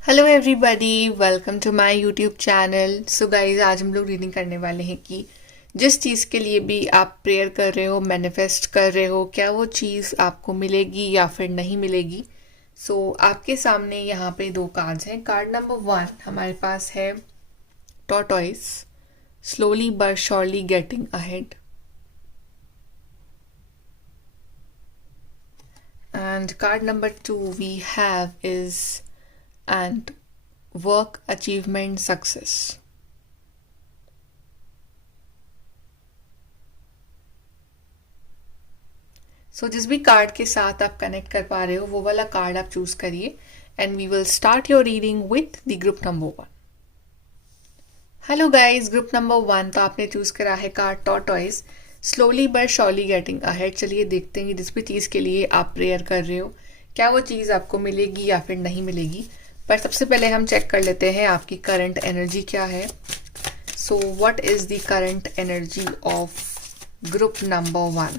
Hello everybody, welcome to my YouTube channel. So guys, आज हम लोग रीडिंग करने वाले हैं कि जिस चीज़ के लिए भी आप प्रेयर कर रहे हो, मैनिफेस्ट कर रहे हो, क्या वो चीज़ आपको मिलेगी या फिर नहीं मिलेगी। आपके सामने यहाँ पे दो कार्ड्स हैं। कार्ड नंबर 1 हमारे पास है tortoise, slowly but surely getting ahead. And card number 2 we have is and work achievement success. जिस भी कार्ड के साथ आप कनेक्ट कर पा रहे हो वो वाला कार्ड आप चूज करिए and we will start your reading with the group number 1। Hello guys, group number 1 तो आपने चूज करा है card tortoise, slowly but surely getting ahead. चलिए देखते हैं कि जिस भी चीज़ के लिए आप प्रेयर कर रहे हो क्या वो चीज़ आपको मिलेगी या फिर नहीं मिलेगी। पर सबसे पहले हम चेक कर लेते हैं आपकी करंट एनर्जी क्या है। So what is the current energy of group number 1?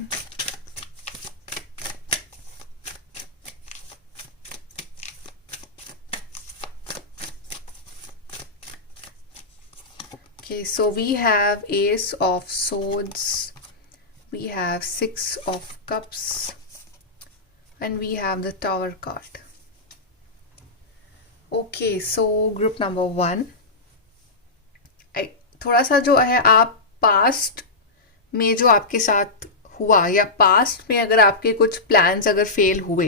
Okay, so we have Ace of Swords, we have Six of Cups, and we have the Tower card. Okay, so group number 1, थोड़ा सा जो है आप past में जो आपके साथ हुआ या पास्ट में अगर आपके कुछ प्लान्स अगर फेल हुए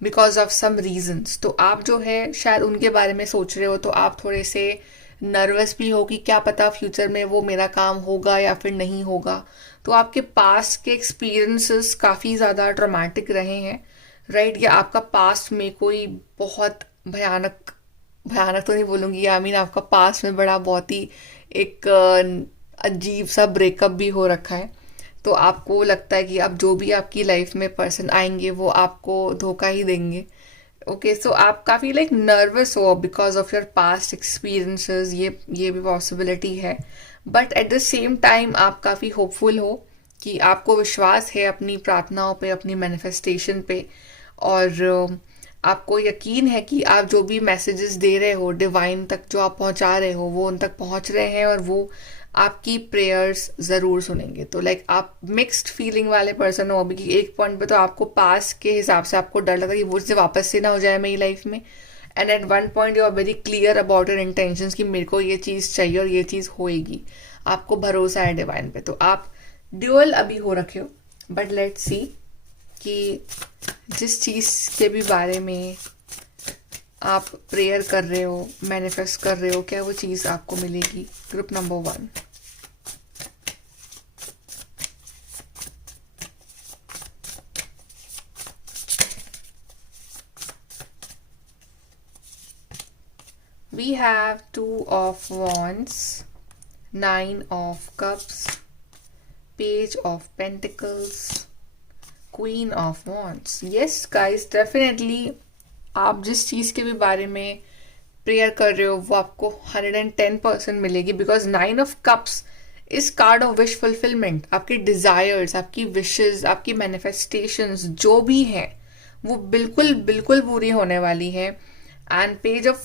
बिकॉज ऑफ सम रीजंस, तो आप जो है शायद उनके बारे में सोच रहे हो, तो आप थोड़े से नर्वस भी हो कि क्या पता फ्यूचर में वो मेरा काम होगा या फिर नहीं होगा। तो आपके पास्ट के एक्सपीरियंसेस काफ़ी ज़्यादा ट्रॉमेटिक रहे हैं, राइट? या आपका पास्ट में कोई बहुत भयानक भयानक तो नहीं बोलूँगी, आई मीन आपका पास्ट में बड़ा बहुत ही एक अजीब सा ब्रेकअप भी हो रखा है। तो आपको लगता है कि अब जो भी आपकी लाइफ में पर्सन आएंगे वो आपको धोखा ही देंगे। ओके, सो आप काफ़ी लाइक नर्वस हो because of your past experiences, ये भी पॉसिबिलिटी है। But at the same time आप काफ़ी होपफुल हो कि आपको विश्वास है अपनी प्रार्थनाओं पे, अपनी मैनिफेस्टेशन पे, और आपको यकीन है कि आप जो भी मैसेजेस दे रहे हो डिवाइन तक, जो आप पहुंचा रहे हो वो उन तक पहुंच रहे हैं और वो आपकी प्रेयर्स ज़रूर सुनेंगे। तो लाइक आप मिक्स्ड फीलिंग वाले पर्सन हो अभी कि एक पॉइंट पे तो आपको पास के हिसाब से आपको डर लगा कि वो चीज़ वापस से ना हो जाए मेरी लाइफ में, and at one point you are very clear about your intentions कि मेरे को ये चीज़ चाहिए और ये चीज़ होएगी। आपको भरोसा है डिवाइन पे, तो आप ड्यूअल अभी हो रखे हो। बट लेट्स सी कि जिस चीज़ के भी बारे में आप प्रेयर कर रहे हो, मैनिफेस्ट कर रहे हो, क्या वो चीज़ आपको मिलेगी। Group number 1, we have Two of Wands, Nine of Cups, Page of Pentacles, Queen of Wands. Yes guys, definitely आप जिस चीज़ के भी बारे में प्रेयर कर रहे हो वो आपको 110% मिलेगी, बिकॉज 9 ऑफ कप्स इस कार्ड ऑफ विश फुलफिलमेंट। आपके डिज़ायर्स, आपकी विशेस, आपकी मैनिफेस्टेशंस जो भी हैं वो बिल्कुल बिल्कुल पूरी होने वाली है। एंड पेज ऑफ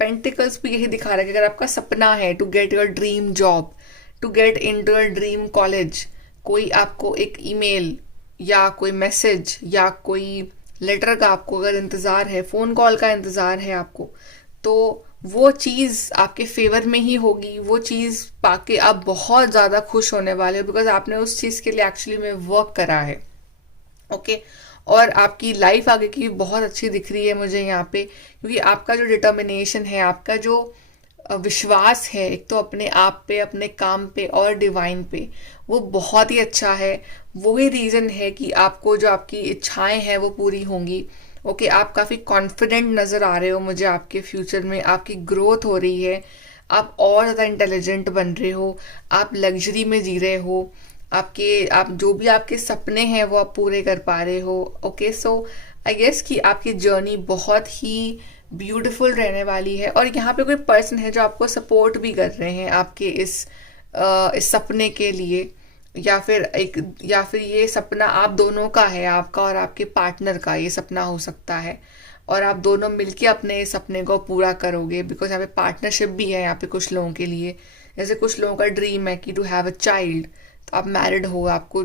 पेंटिकल्स भी यही दिखा रहा है कि अगर आपका सपना है to get your dream job, to get into your dream college, कोई आपको एक ईमेल या कोई मैसेज या कोई लेटर का आपको अगर इंतज़ार है, फ़ोन कॉल का इंतज़ार है आपको, तो वो चीज़ आपके फेवर में ही होगी। वो चीज़ पाके आप बहुत ज़्यादा खुश होने वाले हो बिकॉज आपने उस चीज़ के लिए एक्चुअली में वर्क करा है। ओके, और आपकी लाइफ आगे की बहुत अच्छी दिख रही है मुझे यहाँ पे, क्योंकि आपका जो डिटर्मिनेशन है, आपका जो विश्वास है एक तो अपने आप पे, अपने काम पे और डिवाइन पे, वो बहुत ही अच्छा है। वही रीज़न है कि आपको जो आपकी इच्छाएं हैं वो पूरी होंगी। ओके, आप काफ़ी कॉन्फिडेंट नज़र आ रहे हो मुझे आपके फ्यूचर में, आपकी ग्रोथ हो रही है, आप और ज़्यादा इंटेलिजेंट बन रहे हो, आप लग्जरी में जी रहे हो, आप जो भी आपके सपने हैं वो आप पूरे कर पा रहे हो। ओके, सो आई गेस कि आपकी जर्नी बहुत ही ब्यूटीफुल रहने वाली है, और यहाँ पे कोई पर्सन है जो आपको सपोर्ट भी कर रहे हैं आपके इस सपने के लिए, या फिर ये सपना आप दोनों का है, आपका और आपके पार्टनर का ये सपना हो सकता है। और आप दोनों मिलके अपने सपने को पूरा करोगे, बिकॉज यहाँ पे पार्टनरशिप भी है यहाँ पे कुछ लोगों के लिए। जैसे कुछ लोगों का ड्रीम है कि टू हैव अ चाइल्ड, तो आप मैरिड हो, आपको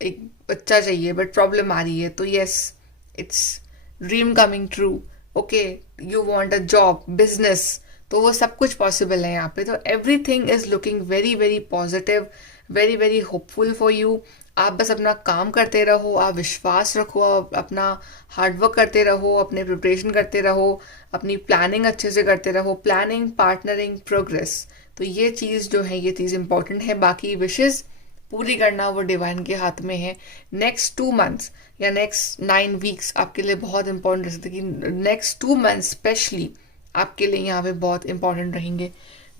एक बच्चा चाहिए बट प्रॉब्लम आ रही है, तो yes, it's dream coming true. Okay, you want a job, business, तो वो सब कुछ पॉसिबल है यहाँ पे। तो everything is looking very very positive, very very hopeful for you. आप बस अपना काम करते रहो, आप विश्वास रखो, आप अपना हार्डवर्क करते रहो, अपने प्रिपरेशन करते रहो, अपनी प्लानिंग अच्छे से करते रहो, प्लानिंग, पार्टनरिंग, प्रोग्रेस। तो ये चीज़ जो है, ये चीज़ इंपॉर्टेंट है। बाकी विशेज़ पूरी करना वो डिवाइन के हाथ में है। नेक्स्ट 2 मंथ्स या नेक्स्ट 9 वीक्स आपके लिए बहुत इंपॉर्टेंट रह सकते हैं, कि नेक्स्ट 2 मंथ्स स्पेशली आपके लिए यहाँ पे बहुत इंपॉर्टेंट रहेंगे।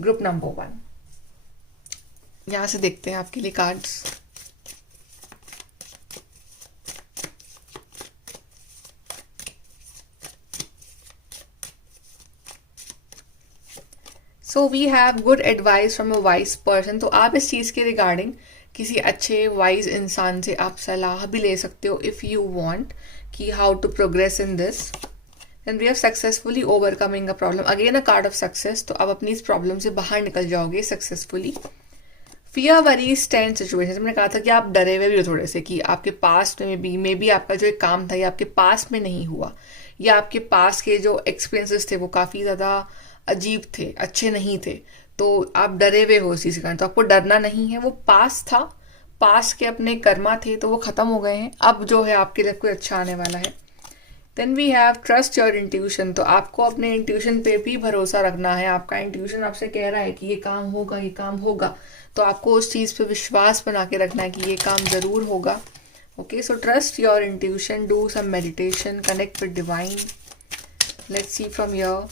ग्रुप नंबर 1, यहाँ से देखते हैं आपके लिए cards. So we have good advice from a wise person. तो आप इस चीज़ के रिगार्डिंग किसी अच्छे वाइज इंसान से आप सलाह भी ले सकते हो, इफ़ यू वांट, कि how to progress in this. And we have successfully overcoming a problem, again a card of success. तो आप अपनी इस प्रॉब्लम से बाहर निकल जाओगे successfully. Fear, worry, stand situation, मैंने कहा था कि आप डरे हुए भी हो थोड़े से, कि आपके पास में भी मे बी आपका जो एक काम था ये आपके पास में नहीं हुआ, या आपके पास के जो एक्सपीरियंसेस थे वो काफ़ी ज़्यादा अजीब थे, अच्छे नहीं थे, तो आप डरे हुए हो इसी से कारण। तो आपको डरना नहीं है, वो पास था, पास के अपने कर्मा थे तो वो ख़त्म हो गए हैं, अब जो है आपके लिए कोई अच्छा आने वाला है। Then we have trust your intuition. तो आपको अपने इंट्यूशन पे भी भरोसा रखना है। आपका इंट्यूशन आपसे कह रहा है कि ये काम होगा, ये काम होगा, तो आपको उस चीज़ पे विश्वास बना के रखना है कि ये काम ज़रूर होगा। Okay, so trust your intuition, do some meditation, connect with divine. Let's see from your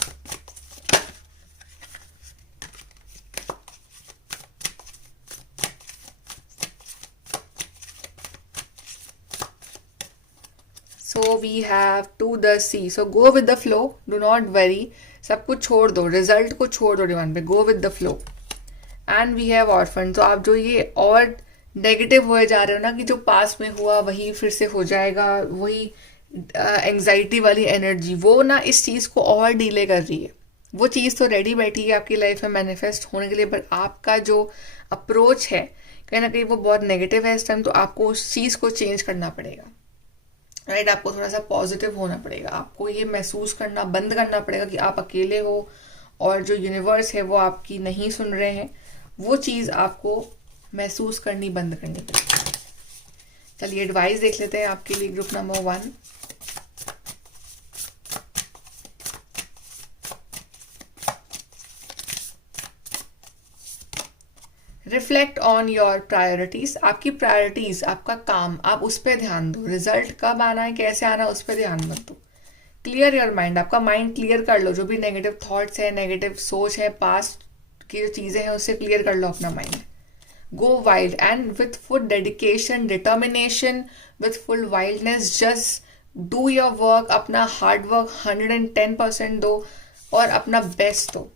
so we have to the sea. So go with the flow, do not worry, सब कुछ छोड़ दो, रिजल्ट को छोड़ दो डिवाइन पे, go with the flow. And we have orphan. तो आप जो ये और नेगेटिव हुए जा रहे हो ना, कि जो पास में हुआ वही फिर से हो जाएगा, वही एंग्जाइटी वाली एनर्जी, वो ना इस चीज़ को और डीले कर रही है। वो चीज़ तो रेडी बैठी है आपकी लाइफ में मैनिफेस्ट होने के लिए, बट आपका जो अप्रोच है कहीं ना कहीं वो बहुत नेगेटिव है इस टाइम। तो आपको उस चीज़ को चेंज करना पड़ेगा, राइट। आपको थोड़ा सा पॉजिटिव होना पड़ेगा, आपको ये महसूस करना बंद करना पड़ेगा कि आप अकेले हो और जो यूनिवर्स है वो आपकी नहीं सुन रहे हैं। वो चीज़ आपको महसूस करनी बंद करनी पड़ेगी। चलिए एडवाइस देख लेते हैं आपके लिए group number 1। Reflect on your priorities. आपकी प्रायोरिटीज, आपका काम, आप उस पर ध्यान दो। रिजल्ट कब आना है, कैसे आना है, उस पर ध्यान मत दो। क्लियर योर माइंड, आपका माइंड क्लियर कर लो। जो भी नेगेटिव थॉट्स है, नेगेटिव सोच है, पास्ट की जो चीज़ें हैं उससे क्लियर कर लो अपना mind. Go wild and with full dedication, determination, with full wildness, just do your work. अपना हार्ड वर्क 110% दो और अपना बेस्ट दो।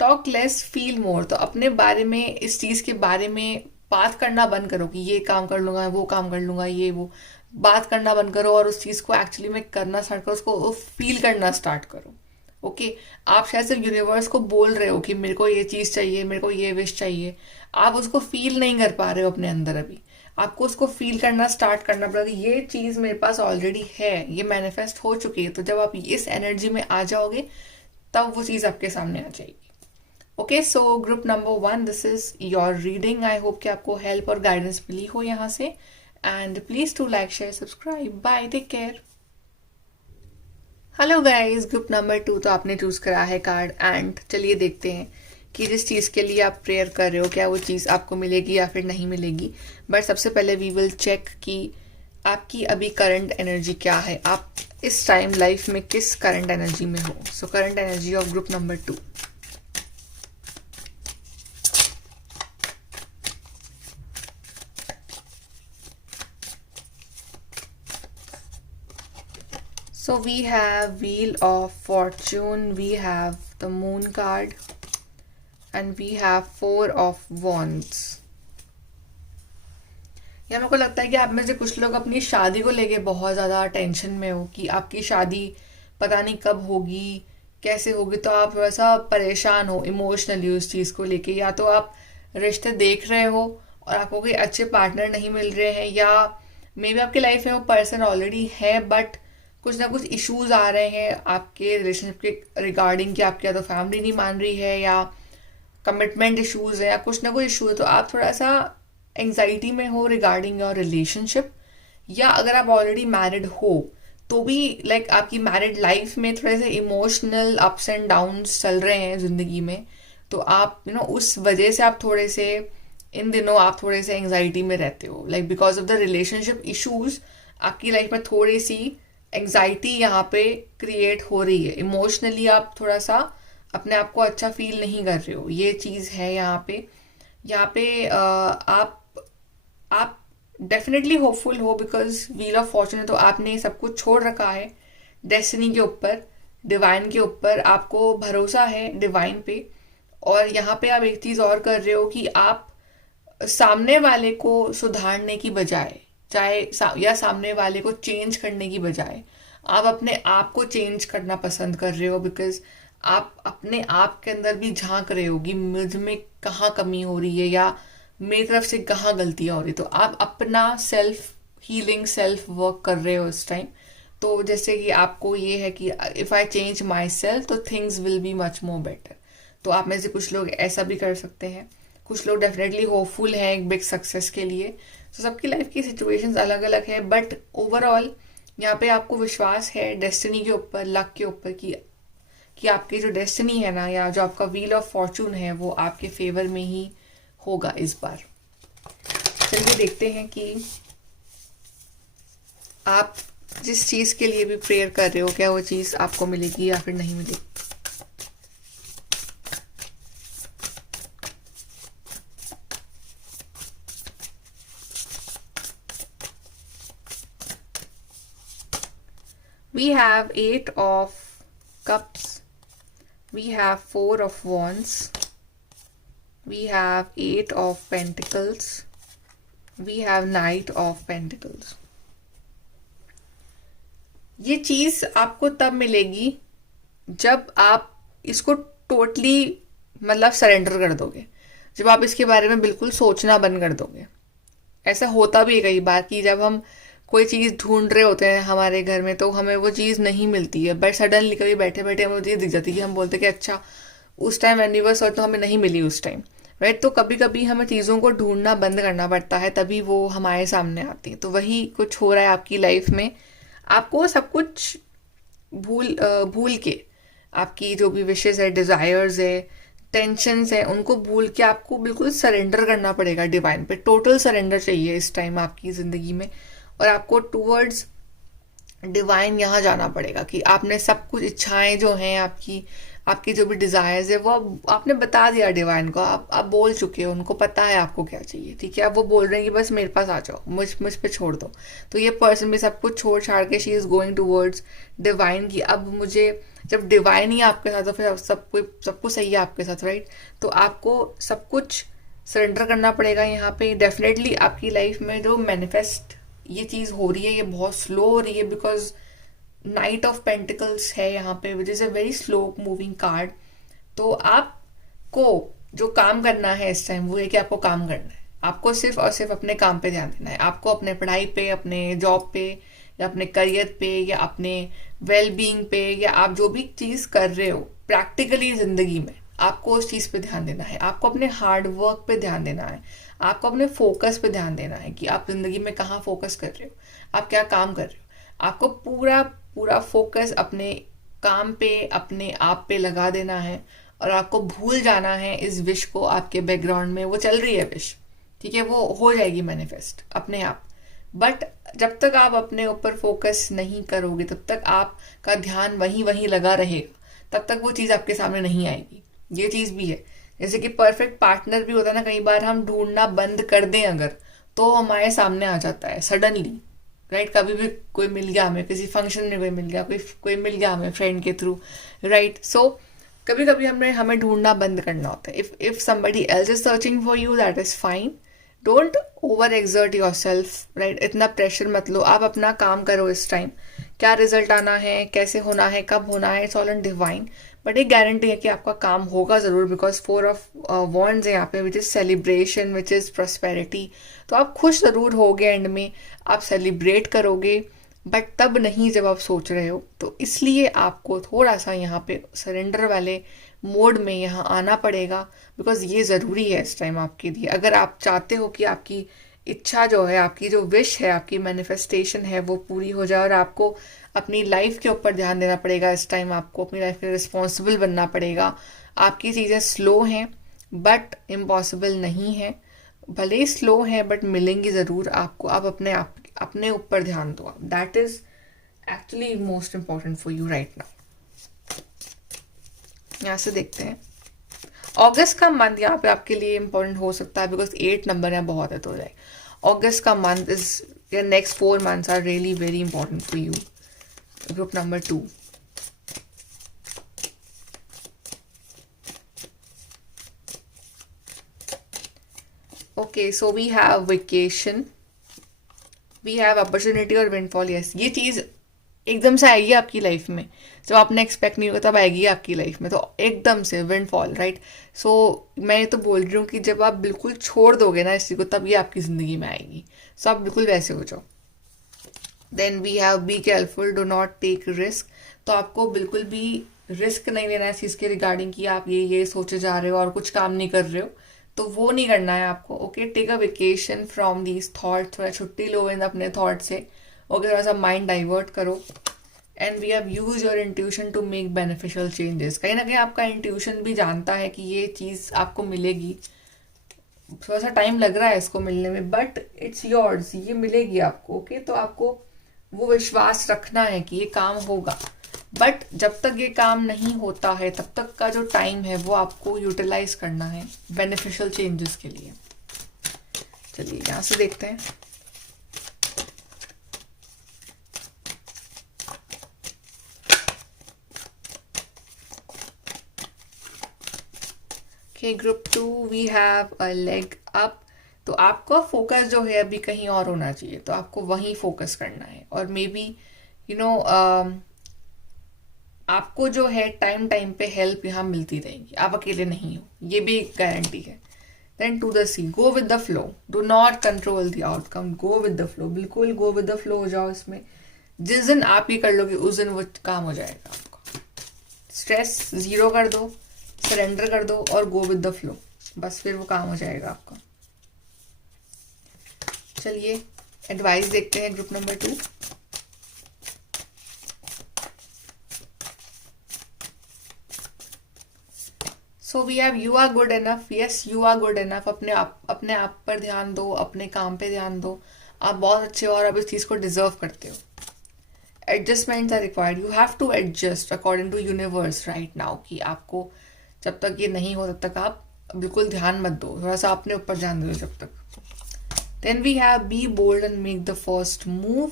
Talk less, feel more. तो अपने बारे में, इस चीज़ के बारे में बात करना बंद करो कि ये काम कर लूँगा, वो काम कर लूँगा, ये वो बात करना बंद करो और उस चीज़ को एक्चुअली में करना स्टार्ट करो, उसको फील करना स्टार्ट करो। ओके, आप शायद सिर्फ यूनिवर्स को बोल रहे हो कि मेरे को ये चीज़ चाहिए, मेरे को ये विश चाहिए, आप उसको फील नहीं कर पा रहे हो अपने अंदर अभी। आपको उसको फील करना स्टार्ट करना पड़ेगा कि ये चीज़ मेरे पास ऑलरेडी है, ये मैनिफेस्ट हो चुकी है। तो जब आप इस एनर्जी में आ जाओगे तब वो चीज़ आपके सामने आ जाएगी। Okay, so group number 1, this is your reading. I hope कि आपको हेल्प और गाइडेंस मिली हो यहाँ से। And please to like, share, subscribe. Bye, take care. Hello guys, group number 2 तो आपने चूज करा है कार्ड। एंड चलिए देखते हैं कि जिस चीज़ के लिए आप प्रेयर कर रहे हो क्या वो चीज़ आपको मिलेगी या फिर नहीं मिलेगी। बट सबसे पहले वी विल चेक कि आपकी अभी करंट एनर्जी क्या है, आप इस टाइम लाइफ में किस करंट एनर्जी में हो। So current energy of group number 2। So we have Wheel of Fortune, we have the Moon card, and we have 4 of Wands. या मेरे को लगता है कि आप में से कुछ लोग अपनी शादी को लेके बहुत ज़्यादा टेंशन में हो कि आपकी शादी पता नहीं कब होगी, कैसे होगी, तो आप थोड़ा सा परेशान हो इमोशनली उस चीज़ को लेके। या तो आप रिश्ते देख रहे हो और आपको कोई अच्छे पार्टनर नहीं मिल रहे हैं, या मे बी आपकी लाइफ में वो पर्सन ऑलरेडी है बट कुछ ना कुछ इश्यूज आ रहे हैं आपके रिलेशनशिप के रिगार्डिंग, कि आपकी या तो फैमिली नहीं मान रही है, या कमिटमेंट इश्यूज है, या कुछ ना कुछ इशू है, तो आप थोड़ा सा एंग्जाइटी में हो रिगार्डिंग योर रिलेशनशिप। या अगर आप ऑलरेडी मैरिड हो तो भी लाइक आपकी मैरिड लाइफ में थोड़े से इमोशनल अप्स एंड डाउन्स चल रहे हैं ज़िंदगी में, तो आप उस वजह से आप थोड़े से इन दिनों आप थोड़े से एंग्जाइटी में रहते हो, like because of the relationship issues आपकी लाइफ में थोड़ी सी एंग्जाइटी यहाँ पे क्रिएट हो रही है। इमोशनली आप थोड़ा सा अपने आप को अच्छा फील नहीं कर रहे हो, ये चीज़ है यहाँ पे। आप डेफिनेटली होपफुल हो बिकॉज व्हील ऑफ फॉर्चून है, तो आपने सब कुछ छोड़ रखा है डेस्टिनी के ऊपर, डिवाइन के ऊपर, आपको भरोसा है डिवाइन पे। और यहाँ पे आप एक चीज़ और कर रहे हो कि आप सामने वाले को सुधारने की बजाय या सामने वाले को चेंज करने की बजाय आप अपने आप को चेंज करना पसंद कर रहे हो, बिकॉज आप अपने आप के अंदर भी झांक रहे हो कि मुझ में कहाँ कमी हो रही है या मेरी तरफ से कहाँ गलतियाँ हो रही, तो आप अपना सेल्फ हीलिंग सेल्फ वर्क कर रहे हो इस टाइम। तो जैसे कि आपको ये है कि if I change myself तो things will be much more better. तो आप में से कुछ लोग ऐसा भी कर सकते हैं, कुछ लोग डेफिनेटली होपफुल हैं एक बिग सक्सेस के लिए। तो सबकी लाइफ की सिचुएशंस अलग अलग है, बट ओवरऑल यहाँ पे आपको विश्वास है डेस्टिनी के ऊपर, लक के ऊपर, कि आपकी जो डेस्टिनी है ना, या जो आपका व्हील ऑफ फॉर्चून है, वो आपके फेवर में ही होगा इस बार। चलिए देखते हैं कि आप जिस चीज़ के लिए भी प्रेयर कर रहे हो क्या वो चीज़ आपको मिलेगी या फिर नहीं मिलेगी। We have 8 of cups, we have 4 of wands, we have 8 of pentacles, we have knight of pentacles। ये चीज़ आपको तब मिलेगी जब आप इसको टोटली मतलब सरेंडर कर दोगे, जब आप इसके बारे में बिल्कुल सोचना बंद कर दोगे। ऐसा होता भी है कई बार कि जब हम कोई चीज़ ढूंढ रहे होते हैं हमारे घर में तो हमें वो चीज़ नहीं मिलती है, बट सडनली कभी बैठे बैठे हमें वो चीज़ दिख जाती है कि हम बोलते हैं कि अच्छा उस टाइम एनिवर्स और तो हमें नहीं मिली उस टाइम, राइट। तो कभी कभी हमें चीज़ों को ढूंढना बंद करना पड़ता है, तभी वो हमारे सामने आती है। तो वही कुछ हो रहा है आपकी लाइफ में, आपको सब कुछ भूल के, आपकी जो भी विशेज़ है, डिज़ायर्स है, टेंशन्स है, उनको भूल के आपको बिल्कुल सरेंडर करना पड़ेगा डिवाइन पे। टोटल सरेंडर चाहिए इस टाइम आपकी ज़िंदगी में, और आपको टूवर्ड्स डिवाइन यहाँ जाना पड़ेगा कि आपने सब कुछ इच्छाएं जो हैं आपकी जो भी डिज़ायर्स है वो आपने बता दिया डिवाइन को, आप बोल चुके हो, उनको पता है आपको क्या चाहिए, ठीक है। अब वो बोल रहे हैं कि बस मेरे पास आ जाओ, मुझ पे छोड़ दो। तो ये पर्सन भी सब कुछ छोड़ छाड़ के she is going towards divine की अब मुझे, जब डिवाइन ही आपके साथ तो फिर सब कुछ सही है आपके साथ, राइट। तो आपको सब कुछ सरेंडर करना पड़ेगा यहाँ पे। डेफिनेटली आपकी लाइफ में जो मैनिफेस्ट ये चीज़ हो रही है ये बहुत स्लो हो रही है, बिकॉज नाइट ऑफ पेंटिकल्स है यहाँ पे, which is a very slow moving card. तो आपको जो काम करना है इस टाइम वो है कि आपको काम करना है, आपको सिर्फ और सिर्फ अपने काम पे ध्यान देना है। आपको अपने पढ़ाई पे, अपने जॉब पे, या अपने करियर पे, या अपने वेल बीइंग पे, या आप जो भी चीज़ कर रहे हो प्रैक्टिकली ज़िंदगी में, आपको उस चीज़ पे ध्यान देना है। आपको अपने हार्ड वर्क पे ध्यान देना है, आपको अपने फोकस पे ध्यान देना है कि आप ज़िंदगी में कहाँ फोकस कर रहे हो, आप क्या काम कर रहे हो। आपको पूरा फोकस अपने काम पे, अपने आप पे लगा देना है, और आपको भूल जाना है इस विश को। आपके बैकग्राउंड में वो चल रही है विश, ठीक है, वो हो जाएगी मैनिफेस्ट अपने आप। बट जब तक आप अपने ऊपर फोकस नहीं करोगे, तब तक आपका ध्यान वहीं लगा रहेगा, तब तक वो चीज़ आपके सामने नहीं आएगी। ये चीज़ भी है, जैसे कि परफेक्ट पार्टनर भी होता है ना, कई बार हम ढूंढना बंद कर दें अगर, तो हमारे सामने आ जाता है सडनली, राइट। कभी भी कोई मिल गया हमें, किसी फंक्शन में कोई मिल गया, कोई मिल गया हमें फ्रेंड के थ्रू, राइट। सो कभी कभी हमें ढूंढना बंद करना होता है। If somebody else is searching for you, that is fine, don't over exert your self, right. इतना प्रेशर मत लो, आप अपना काम करो इस टाइम, क्या रिजल्ट आना है, कैसे होना है, कब होना है, it's all in divine. But एक गारंटी है कि आपका काम होगा ज़रूर, बिकॉज 4 ऑफ वॉन्ड्स है यहाँ पे, which is celebration, which is prosperity. तो आप खुश ज़रूर होगे एंड में, आप सेलिब्रेट करोगे, बट तब नहीं जब आप सोच रहे हो। तो इसलिए आपको थोड़ा सा यहाँ पे सरेंडर वाले मोड में यहाँ आना पड़ेगा, बिकॉज ये ज़रूरी है इस टाइम आपके लिए। अगर आप चाहते हो कि आपकी इच्छा जो है, आपकी जो विश है, आपकी मैनिफेस्टेशन है, वो पूरी हो जाए, और आपको अपनी लाइफ के ऊपर ध्यान देना पड़ेगा इस टाइम, आपको अपनी लाइफ में रिस्पॉन्सिबल बनना पड़ेगा। आपकी चीज़ें स्लो हैं बट इम्पॉसिबल नहीं है, भले ही स्लो हैं बट मिलेंगी ज़रूर आपको। आप अपने ऊपर ध्यान दो, that is actually most important for you right now. यहाँ से देखते हैं अगस्त का मंथ यहाँ पे आपके लिए इम्पोर्टेंट हो सकता है, बिकॉज 8 नंबर यहाँ बहुत है, तो जाए अगस्त का मंथ इज, या next 4 months are really very important for you. Group number 2, okay, so we have vacation, we have opportunity और विंडफॉल। यस, ये चीज़ एकदम से आएगी आपकी लाइफ में, जब आपने एक्सपेक्ट नहीं होगा तब आएगी आपकी लाइफ में, तो एकदम से विंडफॉल, राइट। सो मैं ये तो बोल रही हूँ कि जब आप बिल्कुल छोड़ दोगे ना इसी को, तब ये आपकी ज़िंदगी में आएगी। सो आप बिल्कुल वैसे हो जाओ। Then we have be careful, do not take risk. तो आपको बिल्कुल भी रिस्क नहीं लेना है इस चीज़ के रिगार्डिंग कि आप ये सोचे जा रहे हो और कुछ काम नहीं कर रहे हो, तो वो नहीं करना है आपको। Okay, take a vacation from these thought, थोड़ा छुट्टी लो इन अपने थॉट से। ओके, थोड़ा सा माइंड डाइवर्ट करो। And we have use your intuition to make beneficial changes. कहीं ना कहीं आपका इंट्यूशन भी जानता है कि ये चीज़ आपको मिलेगी, थोड़ा सा टाइम लग रहा है इसको मिलने में, बट इट्स योर्स, ये मिलेगी आपको। ओके, तो आपको वो विश्वास रखना है कि ये काम होगा। बट जब तक ये काम नहीं होता है, तब तक का जो टाइम है वो आपको यूटिलाइज करना है बेनिफिशियल चेंजेस के लिए। चलिए यहाँ से देखते हैं। Okay, group 2, we have a leg up. तो आपका फोकस जो है अभी कहीं और होना चाहिए, तो आपको वहीं फोकस करना है। और मे बी यू नो आपको जो है टाइम टाइम पे हेल्प यहाँ मिलती रहेगी, आप अकेले नहीं हो, ये भी एक गारंटी है। Then to the sea, go with the flow, do not control the outcome, go with the flow, बिल्कुल गो विद द फ्लो हो जाओ इसमें। जिस दिन आप ये कर लोगे उस दिन वो काम हो जाएगा आपका। स्ट्रेस जीरो कर दो, सरेंडर कर दो और गो विद द फ्लो, बस फिर वो काम हो जाएगा आपका। चलिए एडवाइस देखते हैं group number 2। So we have you are good enough. Yes, you are good enough. अपने आप पर ध्यान दो, अपने काम पे ध्यान दो। आप बहुत अच्छे हो और आप इस चीज़ को डिजर्व करते हो। Adjustments are required, you have to adjust according to universe right now, कि आपको जब तक ये नहीं हो तब तक आप बिल्कुल ध्यान मत दो, थोड़ा सा अपने ऊपर ध्यान दो जब तक। Then we have be bold and make the first move.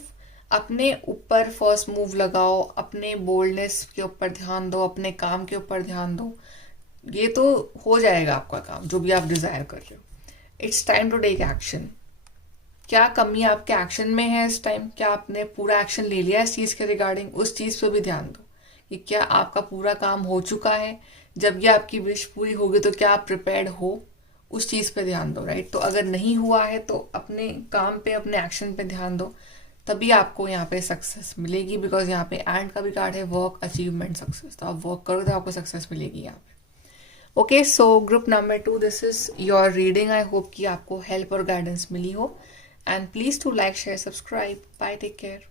अपने ऊपर फर्स्ट मूव लगाओ, अपने बोल्डनेस के ऊपर ध्यान दो, अपने काम के ऊपर ध्यान दो। ये तो हो जाएगा आपका काम, जो भी आप डिजायर कर रहे हो। It's time to take action. क्या कमी आपके एक्शन में है इस टाइम? क्या आपने पूरा एक्शन ले लिया इस चीज़ के रिगार्डिंग? उस चीज़ पे भी ध्यान दो कि क्या आपका पूरा काम हो चुका है। जब ये आपकी विश पूरी होगी तो क्या आप प्रिपेयर्ड हो, उस चीज़ पे ध्यान दो, राइट। तो अगर नहीं हुआ है तो अपने काम पे, अपने एक्शन पे ध्यान दो, तभी आपको यहाँ पे सक्सेस मिलेगी। बिकॉज यहाँ पे एंड का भी कार्ड है, वर्क, अचीवमेंट, सक्सेस। तो आप वर्क करो तो आपको सक्सेस मिलेगी यहाँ पे। Okay, so group number 2, this is your reading. I hope कि आपको हेल्प और गाइडेंस मिली हो। And please to like, share, subscribe. Bye, take care.